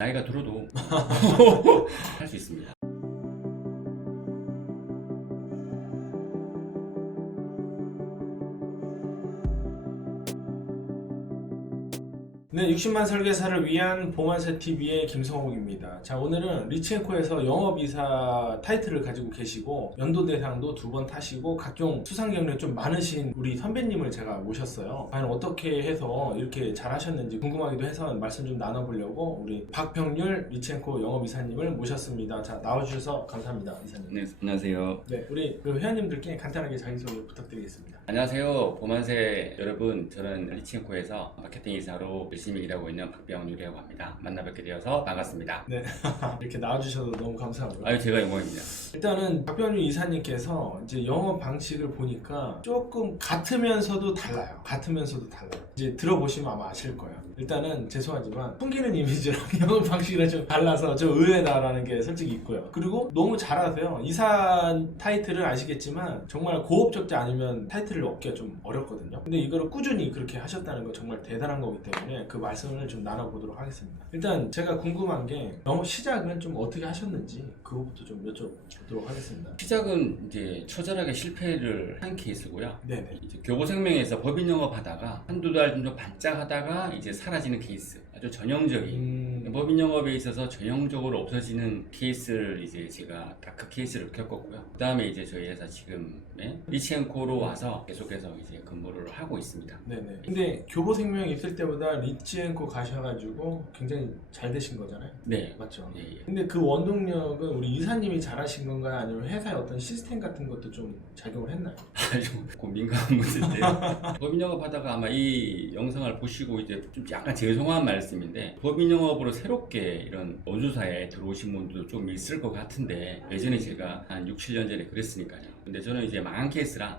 나이가 들어도 할 수 있습니다. 네, 60만 설계사를 위한 보만세 TV의 김성욱입니다. 자, 오늘은 리치앤코에서 영업이사 타이틀을 가지고 계시고 연도 대상도 2번 타시고 각종 수상 경력이 좀 많으신 우리 선배님을 제가 모셨어요. 과연 어떻게 해서 이렇게 잘하셨는지 궁금하기도 해서 말씀 좀 나눠보려고 우리 박병률 리치앤코 영업이사님을 모셨습니다. 자, 나와주셔서 감사합니다, 이사님. 네, 안녕하세요. 네, 우리 그 회원님들께 간단하게 자기소개 부탁드리겠습니다. 안녕하세요. 보만세 여러분, 저는 리치앤코에서 마케팅 이사로 열심히 일하고 있는 박병률이라고 합니다. 만나 뵙게 되어서 반갑습니다. 네, 이렇게 나와주셔서 너무 감사하고요. 아유, 제가 영광입니다. 일단은 박병률 이사님께서 이제 영업 방식을 보니까 조금 같으면서도 달라요. 이제 들어보시면 아마 아실 거예요. 일단은 죄송하지만 풍기는 이미지랑 영업 방식이랑 좀 달라서 좀 의외다라는 게 솔직히 있고요. 그리고 너무 잘하세요. 이사 타이틀은 아시겠지만 정말 고업적자 아니면 타이틀을 얻기가 좀 어렵거든요. 근데 이거를 꾸준히 그렇게 하셨다는 건 정말 대단한 거기 때문에 그 말씀을 좀 나눠보도록 하겠습니다. 일단 제가 궁금한 게 영업 시작은 좀 어떻게 하셨는지 그거부터 좀 여쭤보도록 하겠습니다. 시작은 이제 처절하게 실패를 한 케이스고요. 네네. 이제 교보생명에서 법인 영업하다가 한두 달 정도 반짝하다가 이제 사라지는 케이스. 아주 전형적인 법인 영업에 있어서 전형적으로 없어지는 케이스를 이제 제가 딱 그 케이스를 겪었고요. 그 다음에 이제 저희 회사 지금의 리치앤코로 와서 계속해서 이제 근무를 하고 있습니다. 네네. 근데 교보생명 있을 때보다 리치앤코 가셔가지고 굉장히 잘 되신 거잖아요. 네. 맞죠? 예, 예. 근데 그 원동력은 우리 이사님이 잘하신 건가요? 아니면 회사의 어떤 시스템 같은 것도 좀 작용을 했나요? 아주 그 민감한 문제인데요. 법인 영업하다가 아마 이 영상을 보시고 이제 좀 약간 죄송한 말씀인데 법인 영업으로 새롭게 이런 어주사에 들어오신 분들도 좀 있을 것 같은데 예전에 제가 한 6, 7년 전에 그랬으니까요. 근데 저는 이제 망한 케이스라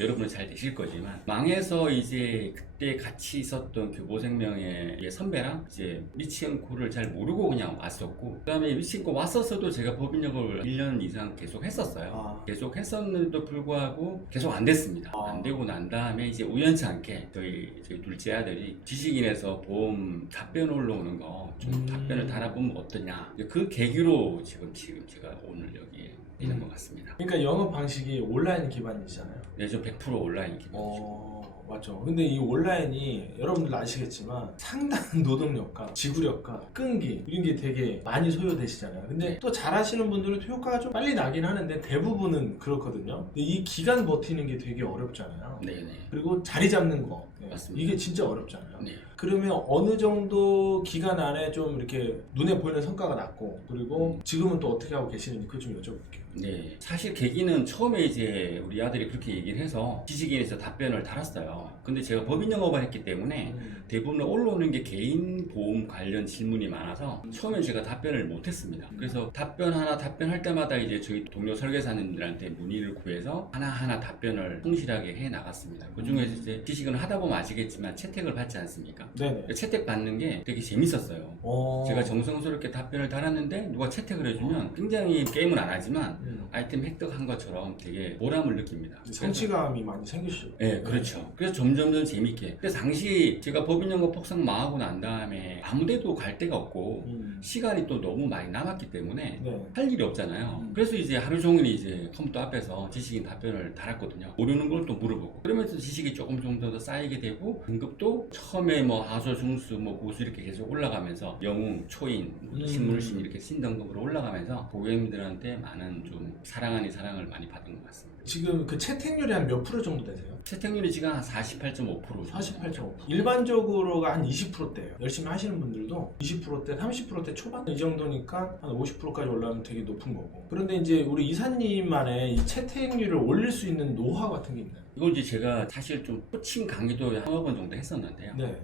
여러분은 잘 되실 거지만 망해서 이제 그때 같이 있었던 교보생명의 선배랑 이제 리치앤코를 잘 모르고 그냥 왔었고 그 다음에 리치앤코 왔었어도 제가 법인 영업을 1년 이상 계속 했었어요. 계속 했었는데도 불구하고 계속 안 됐습니다. 안 되고 난 다음에 이제 우연치 않게 저희 둘째 아들이 지식인에서 보험 답변 올라오는 거 좀 답변을 달아보면 어떠냐. 그 계기로 지금 제가 오늘 여기에 있는 것 같습니다. 그러니까 영업 방식이 온라인 기반이잖아요. 네, 좀 100% 온라인 기반이죠. 맞죠. 근데 이 온라인이 여러분들 아시겠지만 상당한 노동력과 지구력과 끈기 이런 게 되게 많이 소요되시잖아요. 근데 또 잘하시는 분들은 효과가 좀 빨리 나긴 하는데 대부분은 그렇거든요. 근데 이 기간 버티는 게 되게 어렵잖아요. 네네. 그리고 자리 잡는 거 맞습니다. 이게 진짜 어렵잖아요. 네. 그러면 어느 정도 기간 안에 좀 이렇게 눈에 보이는 성과가 났고 그리고 지금은 또 어떻게 하고 계시는지 그거 좀 여쭤볼게요. 네, 사실 계기는 처음에 이제 우리 아들이 그렇게 얘기를 해서 지식인에서 답변을 달았어요. 근데 제가 법인 영업을 했기 때문에 대부분 올라오는 게 개인 보험 관련 질문이 많아서 처음에 제가 답변을 못했습니다. 그래서 답변할 때마다 이제 저희 동료 설계사님들한테 문의를 구해서 하나하나 답변을 성실하게 해 나갔습니다. 그 중에서 이제 지식은 하다 보면 아시겠지만 채택을 받지 않습니까? 네네. 채택 받는 게 되게 재밌었어요. 제가 정성스럽게 답변을 달았는데 누가 채택을 해주면 굉장히 게임은 안 하지만 아이템 획득한 것처럼 되게 보람을 느낍니다. 성취감이 많이 생기시죠. 네, 그렇죠. 그래서 점점 재밌게. 그래서 당시 제가 법인 영업 폭삭 망하고 난 다음에 아무데도 갈 데가 없고 시간이 또 너무 많이 남았기 때문에 할 일이 없잖아요. 그래서 이제 하루 종일 이제 컴퓨터 앞에서 지식인 답변을 달았거든요. 모르는 걸 또 물어보고. 그러면서 지식이 조금 정도 더 쌓이게 되고 등급도 처음에 뭐 하소, 중수, 뭐 고수 이렇게 계속 올라가면서 영웅, 초인, 신물신 이렇게 신등급으로 올라가면서 고객님들한테 많은 좀 사랑을 많이 받은 것 같습니다. 지금 그 채택률이 한 몇 프로 정도 되세요? 채택률이 지금 한 48.5%. 48.5%. 일반적으로가 한 20%대예요. 열심히 하시는 분들도 20%대, 30%대 초반 이 정도니까 한 50%까지 올라가면 되게 높은 거고. 그런데 이제 우리 이사님만의 이 채택률을 올릴 수 있는 노하우 같은 게 있나요? 이걸 이제 제가 사실 좀 코칭 강의도 한두 번 정도 했었는데요. 네.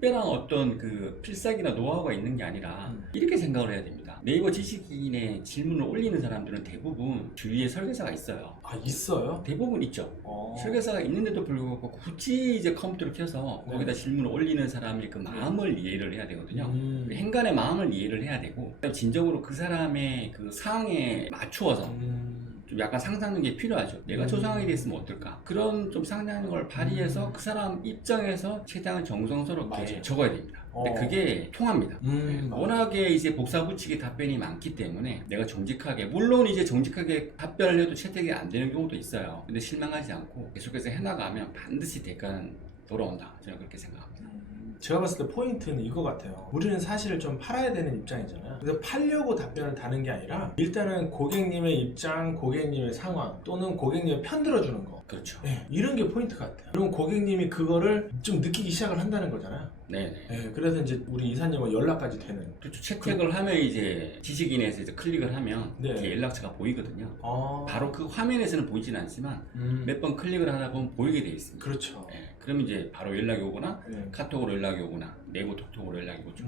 특별한 어떤 그 필살기나 노하우가 있는 게 아니라 이렇게 생각을 해야 됩니다. 네이버 지식인의 질문을 올리는 사람들은 대부분 주위에 설계사가 있어요. 아, 있어요? 대부분 있죠. 설계사가 있는데도 불구하고 굳이 이제 컴퓨터를 켜서 거기다 질문을 올리는 사람의 그 마음을 이해를 해야 되거든요. 행간의 마음을 이해를 해야 되고 진정으로 그 사람의 그 상황에 맞추어서 좀 약간 상상력이 필요하죠. 내가 저 상황이 됐으면 어떨까? 그런 좀 상상력을 발휘해서 그 사람 입장에서 최대한 정성스럽게 맞아요. 적어야 됩니다. 근데 그게 통합니다. 맞아요. 워낙에 이제 복사붙이기 답변이 많기 때문에 내가 정직하게, 물론 이제 정직하게 답변을 해도 채택이 안 되는 경우도 있어요. 근데 실망하지 않고 계속해서 해나가면 반드시 대가는 돌아온다. 저는 그렇게 생각합니다. 제가 봤을 때 포인트는 이거 같아요. 우리는 사실을 좀 팔아야 되는 입장이잖아요. 그래서 팔려고 답변을 다는 게 아니라 일단은 고객님의 입장, 고객님의 상황 또는 고객님의 편 들어주는 거. 그렇죠. 네, 이런 게 포인트 같아요. 그럼 고객님이 그거를 좀 느끼기 시작을 한다는 거잖아요. 네네. 네, 그래서 이제 우리 이사님은 연락까지 되는. 그렇죠. 채택을 하면 이제 지식인에서 이제 클릭을 하면 네. 이렇게 연락처가 보이거든요. 아, 바로 그 화면에서는 보이진 않지만 몇 번 클릭을 하다 보면 보이게 돼 있습니다. 그렇죠. 네. 그럼 이제 바로 연락이 오거나 네. 카톡으로 연락이 오거나 내부 톡톡으로 연락이 오죠.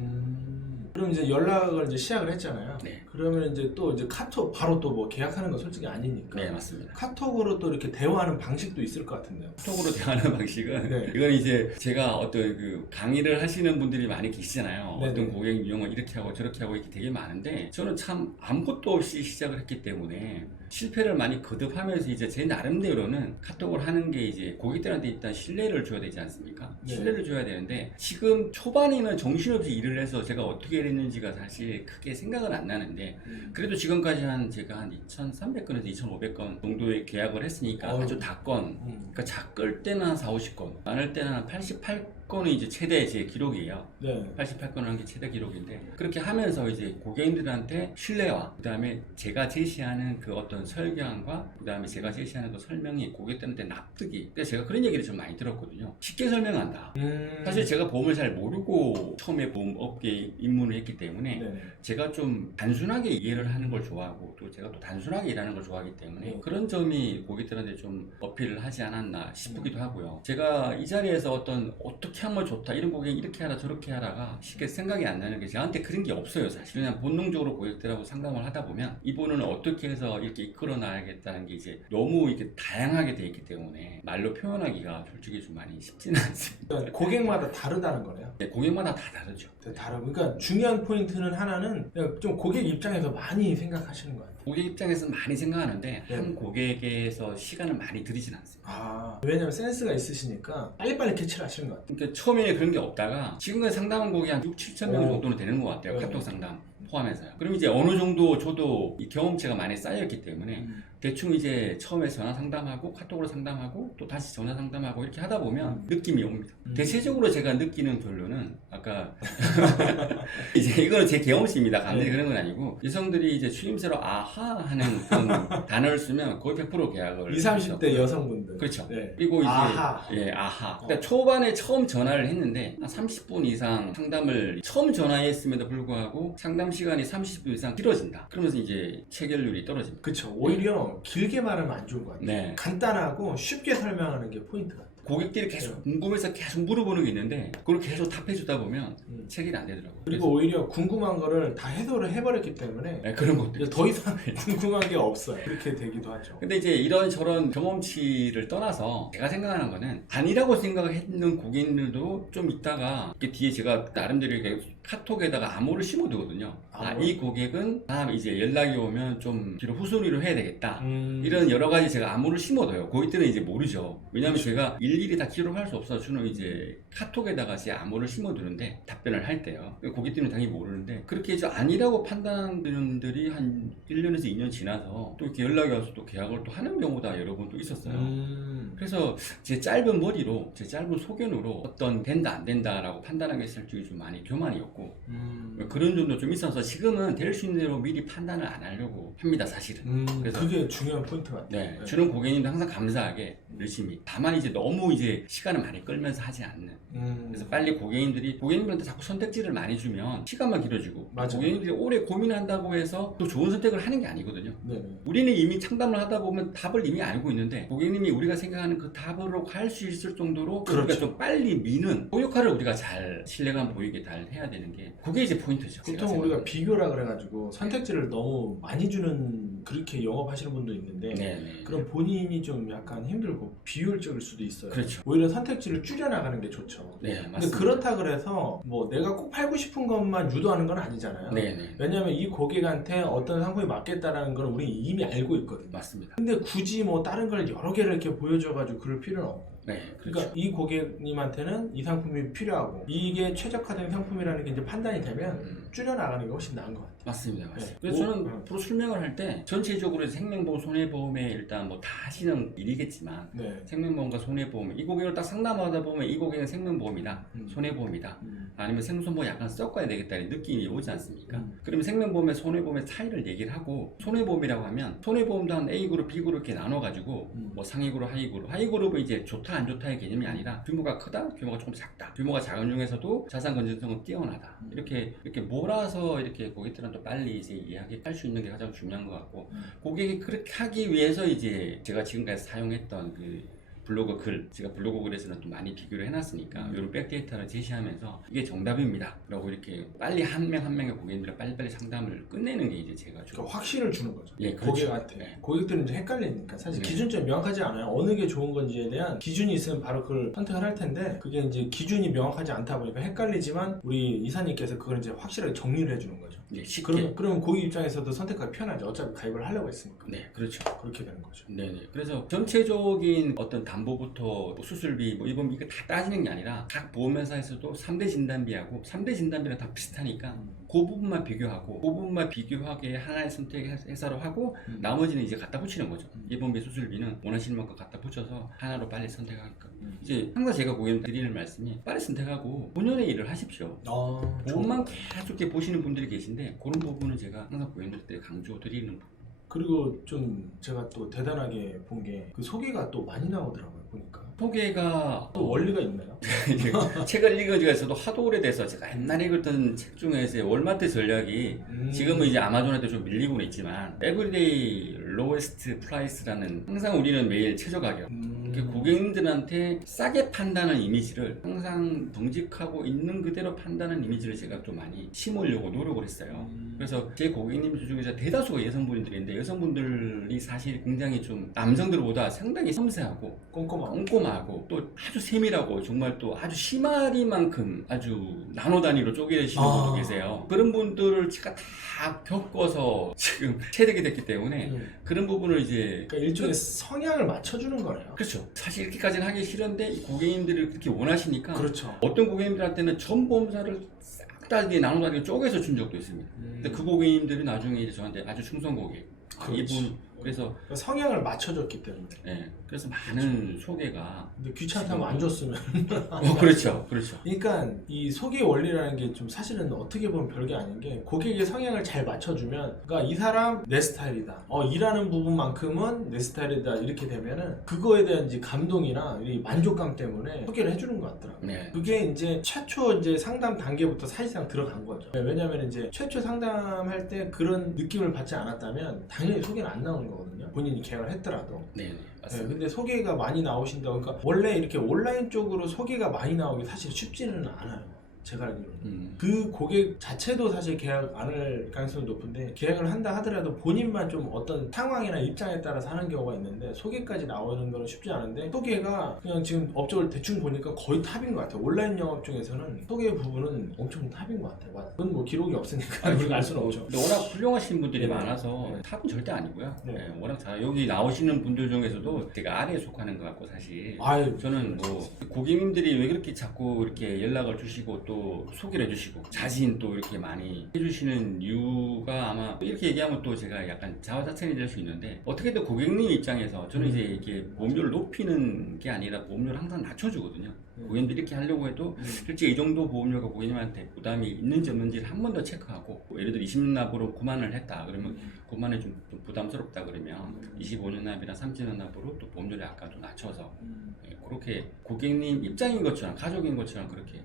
그럼 이제 연락을 이제 시작을 했잖아요. 네. 그러면 이제 또 이제 카톡 바로 또 뭐 계약하는 건 솔직히 아니니까. 네, 맞습니다. 카톡으로 또 이렇게 대화하는 방식도 있을 것 같은데요. 카톡으로 대화하는 방식은 네. 이건 이제 제가 어떤 그 강의를 하시는 분들이 많이 계시잖아요. 네네. 어떤 고객 유형을 이렇게 하고 저렇게 하고 이렇게 되게 많은데 저는 참 아무것도 없이 시작을 했기 때문에 실패를 많이 거듭하면서 이제 제 나름대로는 카톡을 하는 게 이제 고객들한테 일단 신뢰를 줘야 되지 않습니까? 네. 신뢰를 줘야 되는데 지금 초반에는 정신없이 일을 해서 제가 어떻게 했는지가 사실 크게 생각은 안 나는데 그래도 지금까지 제가 한 2,300건에서 2,500건 정도의 계약을 했으니까 아주 다건, 그러니까 작을 때는 한 4, 50건, 많을 때는 한 88건이 이제 최대 제 기록이에요. 네. 88건을 한 게 최대 기록인데 그렇게 하면서 이제 고객님들한테 신뢰와 그 다음에 제가 제시하는 그 어떤 설명과 그 다음에 제가 제시하는 그 설명이 고객들한테 납득이, 그래서 제가 그런 얘기를 좀 많이 들었거든요. 쉽게 설명한다. 사실 제가 보험을 잘 모르고 처음에 보험업계에 입문을 했기 때문에 네. 제가 좀 단순하게 이해를 하는 걸 좋아하고 또 제가 또 단순하게 일하는 걸 좋아하기 때문에 네. 그런 점이 고객들한테 좀 어필을 하지 않았나 싶기도 하고요. 제가 이 자리에서 어떻게 하면 좋다, 이런 고객이 이렇게 하라 저렇게 하라가 쉽게 생각이 안 나는 게 저한테 그런 게 없어요. 사실 그냥 본능적으로 고객들하고 상담을 하다 보면 이분은 어떻게 해서 이렇게 이끌어 나가겠다는 게 이제 너무 이렇게 다양하게 돼 있기 때문에 말로 표현하기가 솔직히 좀 많이 쉽지는 않습니다. 그러니까 고객마다 다르다는 거네요. 네, 고객마다 다 다르죠. 다르고, 그러니까 중요한 포인트는 하나는 그냥 좀 고객 입장에서 많이 생각하시는 것 같아요. 고객 입장에서 많이 생각하는데 네. 한 고객에서 시간을 많이 들이진 않습니다. 아, 왜냐면 센스가 있으시니까 빨리빨리 캐치를 하시는 것 같아요. 그러니까 처음에 그런 게 없다가 지금까지 상담한 고객이 한 6, 7천 명 오. 정도는 되는 것 같아요. 네. 카톡 상담 포함해서요. 그럼 이제 어느 정도 저도 이 경험치가 많이 쌓였기 때문에 대충 이제 처음에 전화 상담하고 카톡으로 상담하고 또 다시 전화 상담하고 이렇게 하다 보면 느낌이 옵니다. 대체적으로 제가 느끼는 결론은 아까 이제 이거는 제 경험치입니다. 간단히 네. 그런 건 아니고 여성들이 이제 추임새로 아하 하는 그런 단어를 쓰면 거의 100% 계약을 20, 30대 여성분들. 그렇죠. 네. 그리고 이제 아하. 예, 아하. 그러니까 초반에 처음 전화를 했는데 한 30분 이상 상담을 처음 전화했음에도 불구하고 상담 시간이 30분 이상 길어진다. 그러면서 이제 체결률이 떨어집니다. 그쵸. 오히려 길게 말하면 안 좋은 것 같아요. 네. 간단하고 쉽게 설명하는 게 포인트 같아요. 고객들이 계속 궁금해서 계속 물어보는 게 있는데 그걸 계속 답해주다 보면 체결이 안 되더라고요. 그리고 오히려 궁금한 거를 다 해소를 해버렸기 때문에 네, 그런 것들. 이제 더 이상 궁금한 게 없어요. 그렇게 되기도 하죠. 근데 이제 이런 저런 경험치를 떠나서 제가 생각하는 거는 아니라고 생각했는 고객님들도 좀 있다가 이렇게 뒤에 제가 나름대로 이렇게 카톡에다가 암호를 심어두거든요. 이 고객은 다음 이제 연락이 오면 좀 뒤로 후순위로 해야 되겠다. 이런 여러 가지 제가 암호를 심어둬요. 고객들은 이제 모르죠. 왜냐면 제가 일일이 다 기록할 수 없어서 저는 이제 카톡에다가 제 암호를 심어두는데 답변을 할 때요. 고객들은 당연히 모르는데 그렇게 이제 아니라고 판단하는 분들이 한 1년에서 2년 지나서 또 이렇게 연락이 와서 또 계약을 또 하는 경우가 여러 번 또 있었어요. 그래서 제 짧은 머리로, 제 짧은 소견으로 어떤 된다 안 된다라고 판단하게 했을 적이 좀 많이 교만이었고 그런 점도 좀 있어서 지금은 될 수 있는 대로 미리 판단을 안 하려고 합니다, 사실은. 그래서 그게 중요한 포인트 같아요. 네, 주는 고객님도 항상 감사하게 열심히. 다만 이제 너무 이제 시간을 많이 끌면서 하지 않는. 그래서 빨리 고객님들한테 자꾸 선택지를 많이 주면 시간만 길어지고 맞아요. 고객님들이 오래 고민한다고 해서 또 좋은 선택을 하는 게 아니거든요. 네네. 우리는 이미 상담을 하다 보면 답을 이미 알고 있는데 고객님이 우리가 생각하는 그 답으로 갈 수 있을 정도로 그렇죠. 우리가 좀 빨리 미는 그 역할을 우리가 잘 신뢰감 보이게 잘 해야 되는 게 그게 이제 포인트죠. 제가 보통 우리가 생각하는. 비교라 그래가지고 선택지를 너무 많이 주는 그렇게 영업하시는 분도 있는데 네, 네. 그럼 본인이 좀 약간 힘들고 뭐 비효율적일 수도 있어요. 그렇죠. 오히려 선택지를 줄여나가는 게 좋죠. 네, 근데 맞습니다. 그렇다 그래서 뭐 내가 꼭 팔고 싶은 것만 유도하는 건 아니잖아요. 네. 왜냐하면 이 고객한테 어떤 상품이 맞겠다라는 걸 우리 이미 알고 있거든요. 맞습니다. 근데 굳이 뭐 다른 걸 여러 개를 이렇게 보여줘가지고 그럴 필요는 없고. 네, 그렇죠. 그러니까 이 고객님한테는 이 상품이 필요하고 이게 최적화된 상품이라는 게 이제 판단이 되면 줄여나가는 게 훨씬 나은 것 같아요. 맞습니다. 네. 그래서 저는 프로 설명을 할 때 전체적으로 생명보험, 손해보험에 일단 뭐 다 하시는 일이겠지만 네. 생명보험과 손해보험 이 고객을 딱 상담하다 보면 이 고객은 생명보험이다, 손해보험이다, 아니면 생손보험 약간 섞어야 되겠다는 느낌이 오지 않습니까? 그러면 생명보험과 손해보험의 차이를 얘기를 하고 손해보험이라고 하면 손해보험도 한 A그룹, B그룹 이렇게 나눠가지고 뭐 상위그룹, 하위그룹 하위그룹은 이제 좋다 안 좋다의 개념이 아니라 규모가 크다, 규모가 조금 작다, 규모가 작은 중에서도 자산 건전성은 뛰어나다 이렇게 몰아서 이렇게 고객들한테 빨리 이제 이야기할 수 있는 게 가장 중요한 것 같고 고객이 그렇게 하기 위해서 이제 제가 지금까지 사용했던 그 블로그 글, 제가 블로그 글에서는 또 많이 비교를 해놨으니까 이런 백데이터를 제시하면서 이게 정답입니다 라고 이렇게 빨리 한 명 한 명의 고객님들을 빨리빨리 상담을 끝내는 게 이제 제가 좀 그러니까 확신을 주는 거죠. 예, 그렇죠. 고객한테. 네. 고객들은 이제 헷갈리니까 사실 네. 기준점이 명확하지 않아요. 어느 게 좋은 건지에 대한 기준이 있으면 바로 그걸 선택을 할 텐데 그게 이제 기준이 명확하지 않다 보니까 헷갈리지만 우리 이사님께서 그걸 이제 확실하게 정리를 해주는 거죠. 예, 쉽게 그러면 고객 입장에서도 선택하기 편하죠. 어차피 가입을 하려고 했으니까. 네, 그렇죠. 그렇게 되는 거죠. 네네. 그래서 전체적인 어떤 담보부터 수술비, 뭐 이번 이거 다 따지는 게 아니라 각 보험회사에서도 3대 진단비하고 3대 진단비는 다 비슷하니까 그 부분만 비교하고 그 부분만 비교하게 하나의 선택회사로 하고 나머지는 이제 갖다 붙이는 거죠. 예본비 수술비는 원하시는 만큼 갖다 붙여서 하나로 빨리 선택하게끔. 이제 항상 제가 고객님들 드리는 말씀이 빨리 선택하고 본연의 일을 하십시오. 보험만 계속 이렇게 보시는 분들이 계신데 그런 부분은 제가 항상 고객님들한테 강조 드리는 부분. 그리고 좀 제가 또 대단하게 본 게 그 소개가 또 많이 나오더라고요. 보니까. 소개가 또 원리가 있나요? 책을 읽어지가 있어도 하도 오래돼서 제가 옛날에 읽었던 책 중에서 월마트 전략이 지금은 이제 아마존한테 좀 밀리고는 있지만 에브리데이 로에스트 프라이스라는 항상 우리는 매일 최저 가격 고객님들한테 싸게 판다는 이미지를 항상 정직하고 있는 그대로 판다는 이미지를 제가 좀 많이 심으려고 노력을 했어요. 그래서 제 고객님 중에서 대다수가 여성분들인데 여성분들이 사실 굉장히 좀 남성들보다 상당히 섬세하고 꼼꼼하고 또 아주 세밀하고 정말 또 아주 시마리만큼 아주 나노 단위로 쪼개시는 분도 계세요. 그런 분들을 제가 다 겪어서 지금 체득이 됐기 때문에 그런 부분을 이제 그러니까 일종의 성향을 맞춰주는 거네요. 그렇죠. 사실 이렇게까지는 하기 싫은데 이 고객님들이 그렇게 원하시니까 그렇죠. 어떤 고객님들한테는 전 보험사를 싹 다 나노 단위로 쪼개서 준 적도 있습니다. 근데 그 고객님들이 나중에 이제 저한테 아주 충성 고객 이분 그래서 성향을 맞춰줬기 때문에. 네, 그래서 많은 소개가. 근데 귀찮다면 안 줬으면. 그렇죠. 그러니까 이 소개 원리라는 게 좀 사실은 어떻게 보면 별게 아닌 게 고객의 성향을 잘 맞춰주면, 그러니까 이 사람 내 스타일이다. 일하는 부분만큼은 내 스타일이다. 이렇게 되면은 그거에 대한 이제 감동이나 이 만족감 때문에 소개를 해주는 것 같더라고요. 네. 그게 이제 최초 이제 상담 단계부터 사실상 들어간 거죠. 왜냐면 이제 최초 상담할 때 그런 느낌을 받지 않았다면 당연히 소개는 안 나오는 거거든요. 본인이 계약을 했더라도. 네, 맞습니다. 근데 소개가 많이 나오신다고. 그러니까 원래 이렇게 온라인 쪽으로 소개가 많이 나오기 사실 쉽지는 않아요. 제가 알기로는. 그 고객 자체도 사실 계약 안 할 가능성이 높은데, 계약을 한다 하더라도 본인만 좀 어떤 상황이나 입장에 따라서 하는 경우가 있는데, 소개까지 나오는 거는 쉽지 않은데, 소개가 그냥 지금 업적을 대충 보니까 거의 탑인 것 같아요. 온라인 영업 중에서는 소개 부분은 엄청 탑인 것 같아요. 그건 뭐 기록이 없으니까 우리가 알 수는 없죠. 근데 워낙 훌륭하신 분들이 네. 많아서 네. 탑은 절대 아니고요. 네. 네, 워낙 여기 나오시는 분들 중에서도 제가 아래에 속하는 것 같고, 사실 아유, 저는 뭐 고객님들이 왜 그렇게 자꾸 이렇게 연락을 주시고 또 소개를 해주시고 자신 또 이렇게 많이 해주시는 이유가, 아마 이렇게 얘기하면 또 제가 약간 자화자찬이 될 수 있는데, 어떻게든 고객님 입장에서 저는 이제 이렇게 보험료를 높이는 게 아니라 보험료를 항상 낮춰주거든요. 고객님들이 이렇게 하려고 해도 실제 이 정도 보험료가 고객님한테 부담이 있는지 없는지를 한 번 더 체크하고, 예를 들어 20년 납으로 9만을 했다 그러면 9만이 좀 부담스럽다 그러면 25년 납이나 30년 납으로 또 보험료를 약간 좀 낮춰서 그렇게 고객님 입장인 것처럼, 가족인 것처럼 그렇게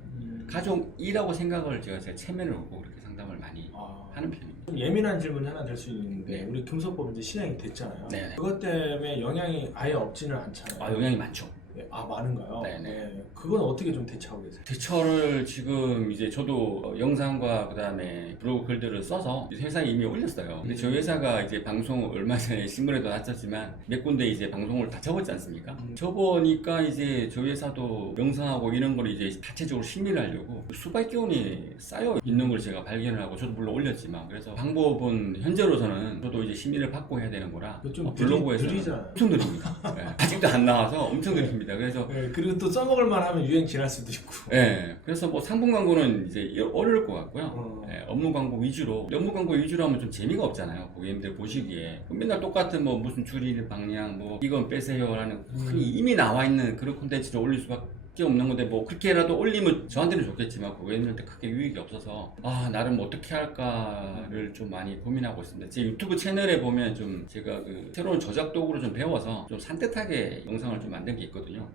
가족이라고 생각을 제가 체면을 오고 그렇게 상담을 많이 하는 편입니다. 좀 예민한 질문이 하나 될 수 있는데, 네. 우리 금속법 이제 시행이 됐잖아요. 네. 그것 때문에 영향이 아예 없지는 않잖아요. 영향이 많죠. 아, 많은가요? 네네. 네. 그건 어떻게 좀 대처하고 계세요? 대처를 지금 이제 저도 영상과 그다음에 블로그 글들을 써서 회사에 이미 올렸어요. 근데 저희 회사가 이제 방송 얼마 전에 신문에도 났었지만 몇 군데 이제 방송을 다 접었지 않습니까? 접으니까 이제 저희 회사도 영상하고 이런 걸 이제 자체적으로 심의를 하려고 수백 개원이 쌓여 있는 걸 제가 발견을 하고 저도 물론 올렸지만 그래서 방법은 현재로서는 저도 이제 심의를 받고 해야 되는 거라 좀 블로그에서 느리잖아요. 엄청 느립니다. 네. 아직도 안 나와서 엄청 느립니다. 그래서 네, 그리고 또 써먹을만 하면 유행 지날 수도 있고. 네, 그래서 뭐 상품 광고는 이제 어려울 것 같고요. 네, 업무 광고 위주로, 업무 광고 위주로 하면 좀 재미가 없잖아요. 고객님들 보시기에. 맨날 똑같은 뭐 무슨 줄일 방향, 뭐 이건 빼세요라는 흔히 이미 나와 있는 그런 콘텐츠를 올릴 수밖에 없는 건데 뭐 그렇게라도 올리면 저한테는 좋겠지만 고객님들한테 크게 유익이 없어서 아 나름 어떻게 할까를 좀 많이 고민하고 있습니다. 제 유튜브 채널에 보면 좀 제가 그 새로운 저작 도구를 좀 배워서 좀 산뜻하게 영상을 좀 만든 게 있거든요.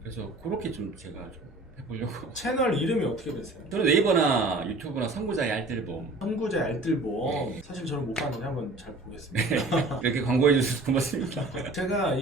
그래서 그렇게 좀 제가 좀 해보려고. 채널 이름이 어떻게 되세요? 저는 네이버나 유튜브나 선구자의 알뜰봄 선구자 알뜰보. 네. 사실 저는 못 봤는데 한번 잘 보겠습니다. 이렇게 광고해 주셔서 고맙습니다. 제가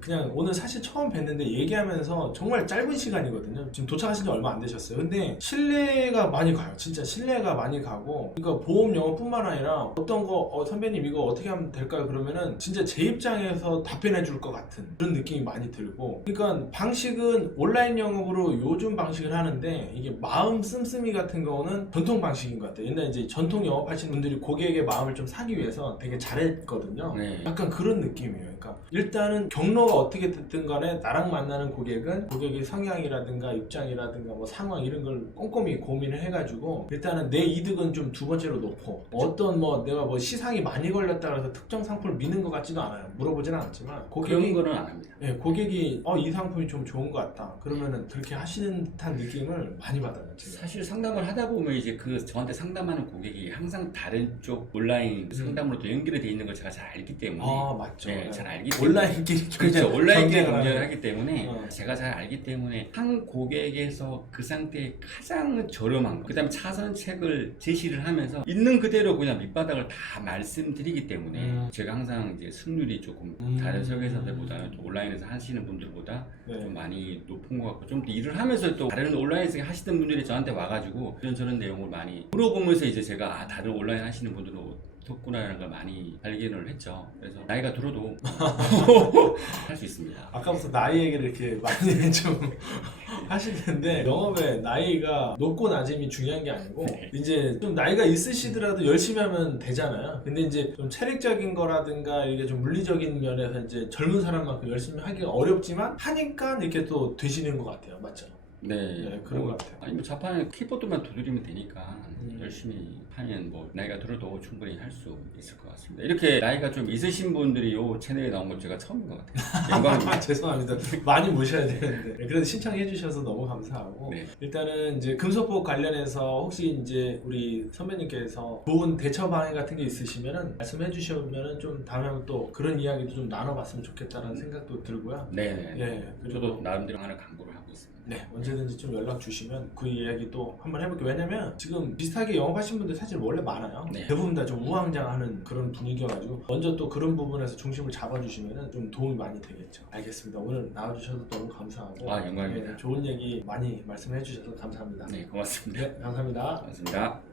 그냥 오늘 사실 처음 뵀는데 얘기하면서 정말 짧은 시간이거든요. 지금 도착하신 지 얼마 안 되셨어요. 근데 신뢰가 많이 가요. 진짜 신뢰가 많이 가고. 그러니까 보험 영어뿐만 아니라 어떤 거 선배님 이거 어떻게 하면 될까요? 그러면은 진짜 제 입장에서 답변해 줄 것 같은 그런 느낌이 많이 들고. 그러니까 방식은 온라인 영업으로 요즘 방식을 하는데 이게 마음 씀씀이 같은 경우는 전통 방식인 것 같아요. 옛날에 이제 전통 영업하시는 분들이 고객의 마음을 좀 사기 위해서 되게 잘했거든요. 네. 약간 그런 느낌이에요. 그러니까 일단은 경로가 어떻게 됐든 간에 나랑 만나는 고객은 고객의 성향이라든가 입장이라든가 뭐 상황 이런 걸 꼼꼼히 고민을 해가지고 일단은 내 이득은 좀 두 번째로 놓고 어떤 뭐 내가 뭐 시상이 많이 걸렸다 그래서 특정 상품을 미는 것 같지도 않아요. 물어보지는 않았지만 그런 거는 안 합니다. 예, 고객이 이 상품이 좀 좋은 것 같다. 그러면은 그렇게 하시는 듯한 느낌을 많이 받아요. 제가. 사실 상담을 하다 보면 이제 그 저한테 상담하는 고객이 항상 다른 쪽 온라인 상담으로 또 연결이 돼 있는 걸 제가 잘 알기 때문에 아 맞죠. 네, 예. 잘 알기 때문에 온라인끼리 그렇죠. 온라인끼리 경쟁을 경쟁을 하는. 하기 때문에 제가 잘 알기 때문에 한 고객에서 그 상태에 가장 저렴한 거 그다음에 차선책을 제시를 하면서 있는 그대로 그냥 밑바닥을 다 말씀드리기 때문에 제가 항상 이제 승률이 조금 다른 설계사들보다는 좀 온라인에서 하시는 분들보다 네. 좀 많이 높은 것 같고 좀 더 일을 하면서 또 다른 온라인에서 하시던 분들이 저한테 와가지고 이런저런 내용을 많이 물어보면서 이제 제가 다른 온라인 하시는 분들은 어떻구나라는 걸 많이 발견을 했죠. 그래서 나이가 들어도 할 수 있습니다. 아까부터 나이 얘기를 이렇게 많이 좀 하시는데 영업에 나이가 높고 낮음이 중요한 게 아니고 네. 이제 좀 나이가 있으시더라도 열심히 하면 되잖아요. 근데 이제 좀 체력적인 거라든가 이게 좀 물리적인 면에서 이제 젊은 사람만큼 열심히 하기가 어렵지만 하니까 이렇게 또 되시는 것 같아요. 맞죠? 네, 네, 그런 것 같아요. 아니 뭐 자판에 키보드만 두드리면 되니까 열심히 하면 뭐 나이가 들어도 충분히 할 수 있을 것 같습니다. 이렇게 나이가 좀 있으신 분들이 요 채널에 나온 건 제가 처음인 것 같아요. 영광입니다. 죄송합니다. 많이 모셔야 되는데. 그래도 신청해 주셔서 너무 감사하고. 네. 일단은 이제 금속보호 관련해서 혹시 이제 우리 선배님께서 좋은 대처 방안 같은 게 있으시면은 말씀해 주시면은 좀 다음에 한번 또 그런 이야기도 좀 나눠봤으면 좋겠다는 생각도 들고요. 네, 예, 그리고 저도 나름대로 하는 광고를 하고 있습니다. 네, 언제든지 좀 연락 주시면 그 이야기 또 한번 해볼게요. 왜냐면 지금 비슷하게 영업하시는 분들 사실 원래 많아요. 네. 대부분 다 좀 우왕좌왕하는 그런 분위기여가지고 먼저 또 그런 부분에서 중심을 잡아주시면 좀 도움이 많이 되겠죠. 알겠습니다. 오늘 나와주셔서 너무 감사하고 영광입니다. 좋은 얘기 많이 말씀해 주셔서 감사합니다. 네, 고맙습니다. 네, 감사합니다. 고맙습니다.